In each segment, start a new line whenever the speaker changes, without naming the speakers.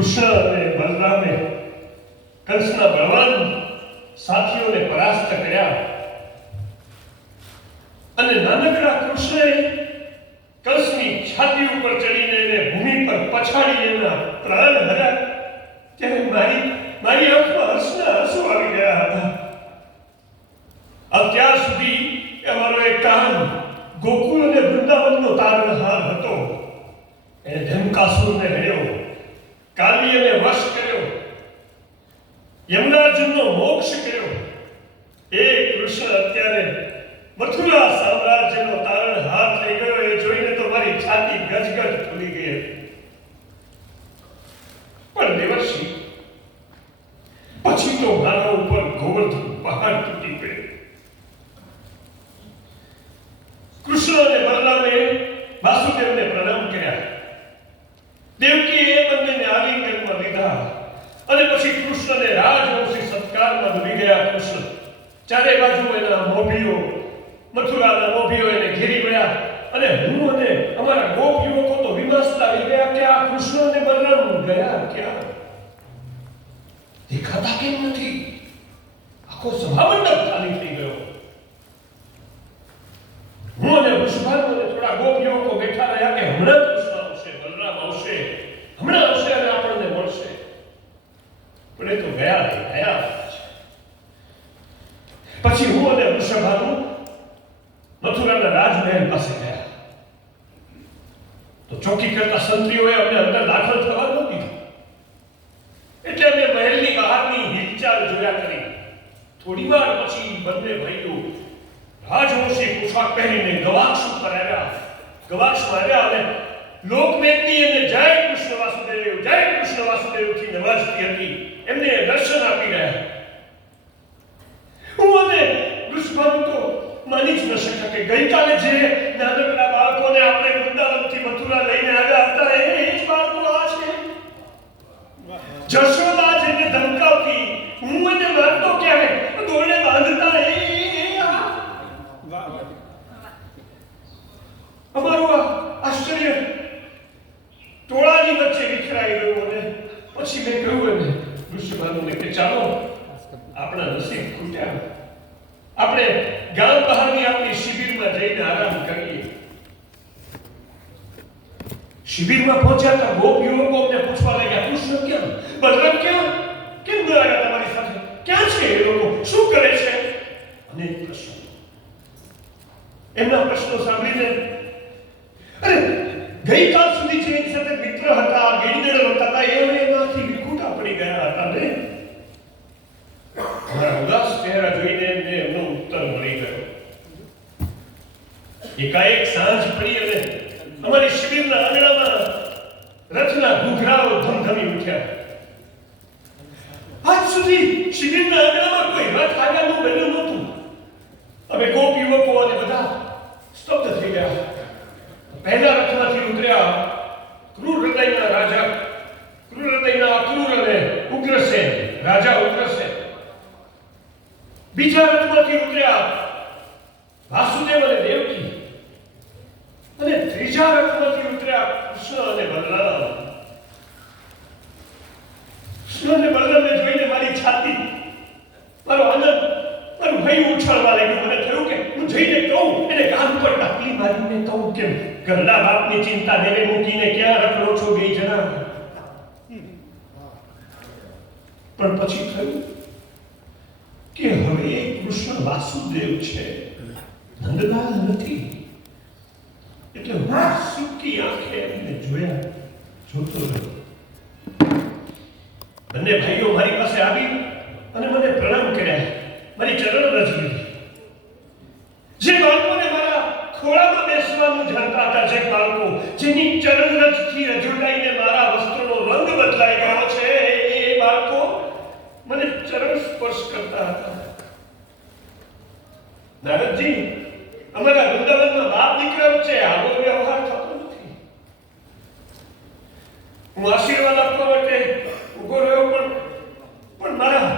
કૃષ્ણ અને બલરામે કંસના બળવાન સાથીઓને પરાસ્ત કર્યા. અને નાનકડા કૃષ્ણએ કંસની છાતી ઉપર ચડીને એને ભૂમિ પર પછાડી એના પ્રાણ હર્યા. ત્યારે મારી బతుకులు હું અમારા ગોપ યુવકો તો વિમસતા રહી ગયા કે આ કૃષ્ણ બલરામ ગયા ક્યાં? દેખાતા કેમ નથી? આખો સભામંડપ ખાલી થઈ ગયો. હું અને પુષ્પાલ થોડા ગોપ યુવકો બેઠા રહ્યા કે હમણાં કૃષ્ણ આવશે, બલરામ આવશે, હમણાં આવશે અને આપણને મળશે. પણ એ તો ગયા ગયા પછી હું અને વૃષભાનું મથુરાના રાજમહેલ પાસે ગયા. ચોકી કરતા સંત્રીઓએ અમને અંદર દાખલ થવા ન દીધું. એટલે અમે મહેલની બહારની હિલચાલ જોયા કરી. થોડી વાર પછી બંને ભાઈઓ રાજવંશી પોશાક પહેરીને ગવાક્ષ ઉપર આવ્યા. ગવાક્ષ આવ્યા અને લોકમેદની અને જય કૃષ્ણ વાસુદેવ જય કૃષ્ણ વાસુદેવથી નવાજતી હતી એમને દર્શન આપી રહ્યા હું અને વૃષભાનુ તો માની જ ન શક્યા કે ગઈકાલે જે નાનકડા બાળકોને આપણે વૃંદાવનથી મથુરા લઈને આવ્યા હતા એ એ જ બાળકો આ છે જશોદા જેને ધમકાવતી હું એને મારતો ક્યારે દોરડે બાંધતા એ એ- એ આ અમારું આ આશ્ચર્ય ટોળાની વચ્ચે વિખરાઈ ગયું અને મેં કહ્યું એને? ઋષિભાનુને કે ચાલો, આપણા નસીબ ખૂટ્યા. આપણે ગામ બહારની આપણી શિબિરમાં જઈને આરામ કરીએ. શિબિરમાં પહોંચ્યા હતા ગોપ યુવકો અમને પૂછવા લાગ્યા, કૃષ્ણ કેમ? બલરામ કેમ? કેમ ન તમારી સાથે? ક્યાં છે એ લોકો? શું કરે છે? અનેક પ્રશ્નો. એમના પ્રશ્નો સાંભળીને, અરે, ગઈકાલ સુધી જે એની સાથે મિત્ર હતા ગેડીગડો હતા એ હવે એમાંથી વિખૂટા પડી ગયા હતા ને મારા ઉદાસ ચહેરા જોઈને એમને એમનો ઉત્તર મળી ગયો એકાએક સાંજ પડી અને અમારી શિબિરના આંગણામાં રથના ઘૂઘરાઓ ધમધમી ઉઠ્યા આજ સુધી શિબિરના આંગણામાં કોઈ રથ આગળનું બન્યું નહોતું અમે ગોપ યુવકો અને બધા સ્તબ્ધ થઈ ગયા પહેલા રથમાંથી ઉતર્યા ક્રૂર હૃદયના રાજા ક્રૂર હૃદયના અક્રૂર અને ઉગ્રસેન રાજા ઉગ્રસેન બીજા રથમાંથી ઉતર્યા વાસુદેવ અને દેવકી ત્રીજા રથમાંથી ઉતર્યા કૃષ્ણ અને બલરામ કૃષ્ણ અને બલરામને જોઈને મારી છાતી મારો આનંદ મારું ભય ઉછળવા લાગ્યું મને થયું કે હું જઈને કહું એને કાન પર ટાપલી મારીને કહું કે ઘરના બાપની ચિંતા દેવે મૂકીને ક્યાં રખડો છો બે જણા પણ પછી થયું કે હવે કૃષ્ણ વાસુદેવ છે નંદલાલ નથી હું સૂકી આંખે એમને જોયા? જોતો રહ્યો. બંને ભાઈઓ મારી પાસે આવી અને મને પ્રણામ કર્યા. મારી ચરણ રજ લીધી જે બાળકોને મારા ખોળામાં બેસવાનું જાણતા હતા જે બાળકો જેની ચરણ રજથી રજૂડાઈને મારા વસ્ત્રનો રંગ બદલાઈ ગયો છે એ બાળકો મને ચરણ સ્પર્શ કરતા હતા. હું આશીર્વાદ આપવા માટે ઊભો રહ્યો પણ પણ મારા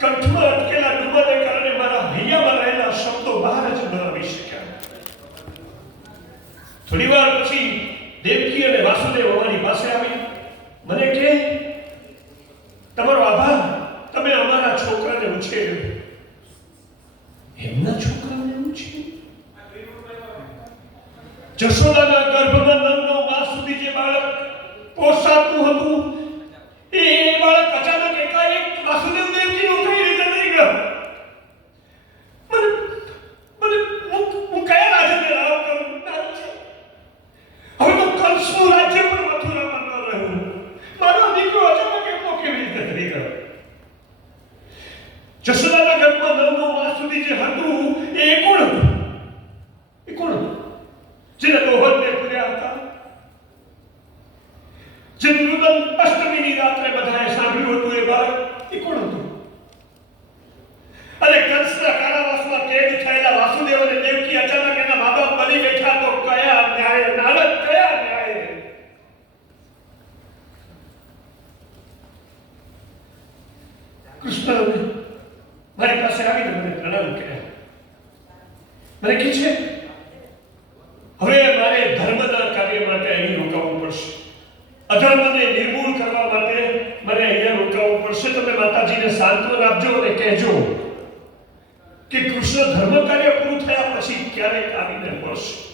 કંઠમાં અટકેલા ડૂબાને કારણે મારા હૈયામાં રહેલા શબ્દો બહાર જ ન આવી શક્યા. થોડી વાર પછી દેવકી અને વાસુદેવ અમારી પાસે આવી. મને કે, તમારો આભાર, તમે અમારા છોકરાને ઉછેર્યો. એમના છોકરાને ઉછેર્યો? જશોદાના ગર્ભમાં જે નૃદન અષ્ટમીની રાત્રે બધાએ સાંભળ્યું હતું એ બાળક એ કોણ હતું? અને કંસના કારાવાસમાં કેદ થયેલા વાસુદેવ અને દેવકી અચાનક એના મા બાપ બની બેઠા તો કયા ન્યાય, નારદ કયા ન્યાય? કૃષ્ણ મારી પાસે આવીને મને પ્રણામ કર્યા મને કહે છે હવે મારે ધર્મના કાર્ય માટે અહીં રોકાવું પડશે અધર્મને નિર્મૂળ કરવા માટે મને અહીંયા રોકાવું પડશે તમે માતાજીને સાંત્વન આપજો અને કહેજો કે કૃષ્ણ ધર્મ કાર્ય પૂરું થયા પછી ક્યારેક આવીને મળશે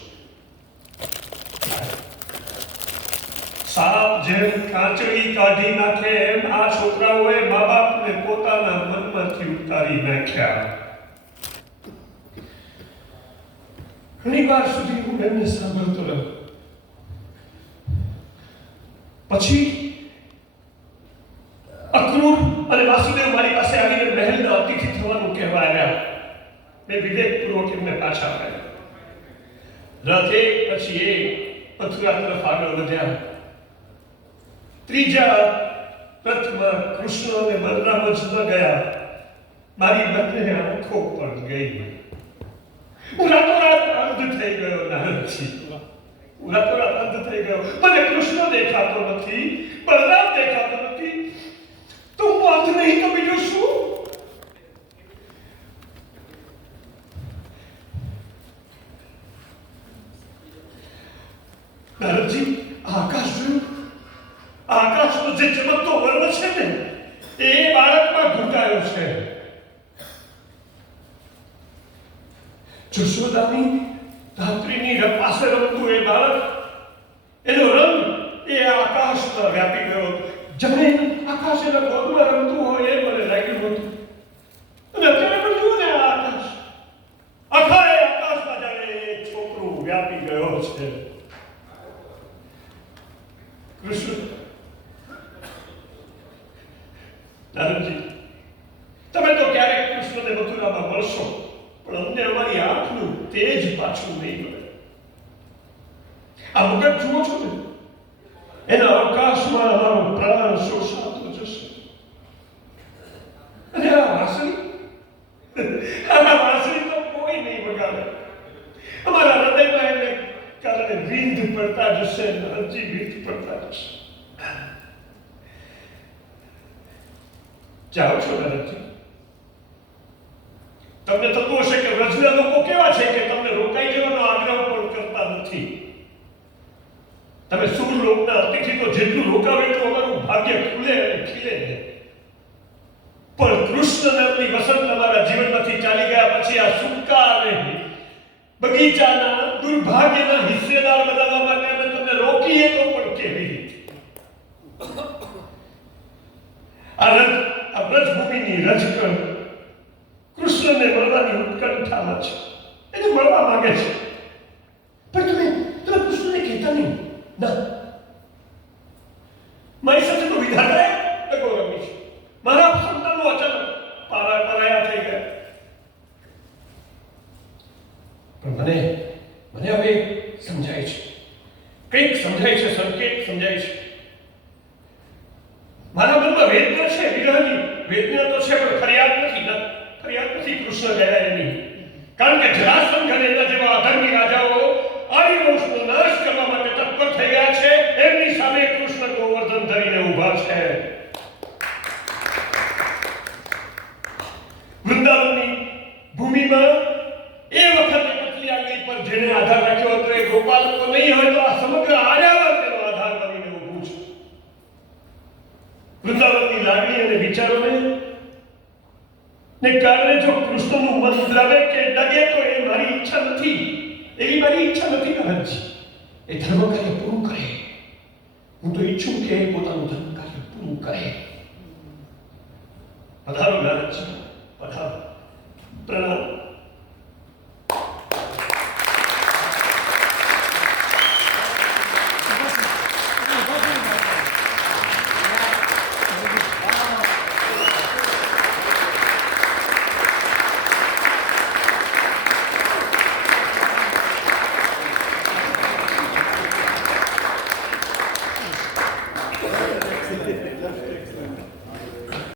સાપ જેમ કાચળી કાઢી નાખે એમ આ છોકરાઓએ મા બાપને પોતાના મનમાંથી ઉતારી નાખ્યા ઘણી વાર સુધી હું એમને સાંભળતો રહ્યો પછી અક્રૂર અને વાસુદેવ મારી પાસે આવીને મહેલના અતિથિ થવાનું કહેવા આવ્યા મેં વિવેકપૂર્વક એમને પાછા આવ્યા રથ પછી એક મથુરા તરફ આગળ વધ્યા. ત્રીજા રથમાં કૃષ્ણ અને બલરામ જ ન ગયા. મારી બંને આંખો પણ ગઈ હું રાતોરાત અંધ થઈ ગયો નારદજી. હું રાતોરાત અંધ થઈ ગયો. મને કૃષ્ણ દેખાતો નથી બલરામ દેખાતો નથી. તો હું અંધ નહીં તો બીજું શું? નારદજી આકાશ જોયું? આકાશનો જે ચમકતો વર્ણ છે ને, એ બાળકમાં ઘૂંટાયો છે. જશોદાની ધાત્રીની પાસે રમતું એ બાળક, એનો રંગ એ આકાશમાં વ્યાપી ગયો. જાણે આકાશ એના ગોદમાં રમતું હોય એ મને લાગ્યું હતું અને અત્યારે પણ જુઓ ને આ આકાશ આખા એ આકાશમાં જાણે એ છોકરો વ્યાપી ગયો છે કૃષ્ણ નારદજી તમે તો ક્યારેક મથુરામાં મળશો પણ અમને અમારી આંખનું તેજ પાછું નહીં મળે. આ મગજ જુઓ છો ને? એના અવકાશમાં અમારો પ્રાણ શોષાતો જશે. અને આ વાસણી આના વાંસળી તો કોઈ નહીં વગાડે. અમારા હૃદયમાં એને કારણે વિંધ પડતા જશે હજી વિંધ પડતા જશે. જાઓ છો નારદજી. તમને થતું હશે કે વ્રજના લોકો કેવા છે કે તમને રોકાઈ જવાનો આગ્રહ પણ કરતા નથી? તમે સુર લોકના અતિથિ તો જેટલું રોકાવે એટલું અમારું ભાગ્ય ખુલે અને ખીલે પણ કૃષ્ણ નામની વસંત અમારા જીવનમાંથી ચાલી ગયા પછી આ સુકા અને બગીચાના દુર્ભાગ્યના હિસ્સેદાર બનાવવા માટે અમે તમને રોકીએ તો પણ કેવી રીતે? આ રજ આ વ્રજભૂમિની રજકણ કૃષ્ણને મળવાની ઉત્કંઠામાં છે. એને મળવા માંગે છે. પણ તમે તમે કૃષ્ણને કહેતા નહીં. ના. મારી સાથે તો વિધાતાએ દગો રમી છે. મારા સંતાનો અચાનક પારા પરાયા થઈ ગયા. પણ મને મને હવે સમજાય છે. કંઈક સમજાય છે, સંકેત સમજાય છે. મારા મનમાં વેદના છે, વિરહની. વેદના તો છે, પણ કૃષ્ણ ગયા એની. કારણ કે જરાસંઘ અને જેવા અધર્મી રાજાઓ આર્યવંશનો નાશ કરવા માટે તત્પર થઈ ગયા છે, એમની સામે કૃષ્ણ ગોવર્ધન ધરીને ઊભા છે. વૃંદાવનની ભૂમિમાં એ વખતે પતલી આંગળી પર જેને આધાર રાખ્યો હતો એ ગોપાલ નહીં હોય તો આ સમગ્ર આજાવર તેનો આધાર બનીને ઊભું છે વૃંદાવનની લાગણી અને વિચારોને ને કારણે જો કૃષ્ણનું મન દ્રવે કે ડગે તો એ મારી ઈચ્છા નથી એવી મારી ઈચ્છા નથી નારદજી એ ધર્મ કાર્ય પૂરું કરે. હું તો ઈચ્છું કે એ પોતાનું ધર્મ કાર્ય પૂરું કરે. પધારો નારદજી પધારો. પ્રણામ.